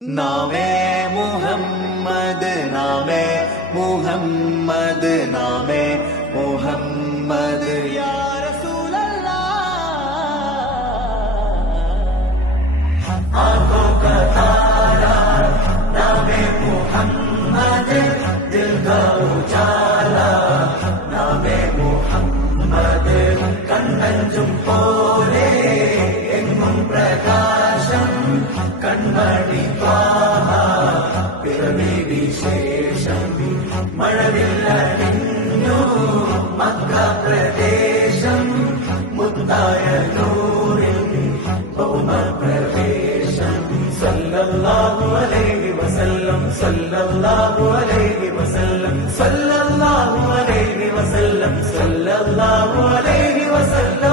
नामे मुहम्मद नामे मुहम्मद नामे मुहम्मद या रसूल अल्लाह। आंखों का तारा नामे मुहम्मद, दिल का उजाला नामे मुहम्मद, कण्णंजुम पोले एंगुम प्रकाशम कण्मणि विशेषम मഴവില്ലണിഞ്ഞു മക്ക പ്രദേശം മുത്തായ നൂറിൽ ഭൗമ പ്രവേശം സല്ലല്ലാഹു അലൈഹി വസല്ലം സല്ലല്ലാഹു അലൈഹി വസല്ലം സല്ലല്ലാഹു അലൈഹി വസല്ലം സല്ലല്ലാഹു അലൈഹി വസല്ലം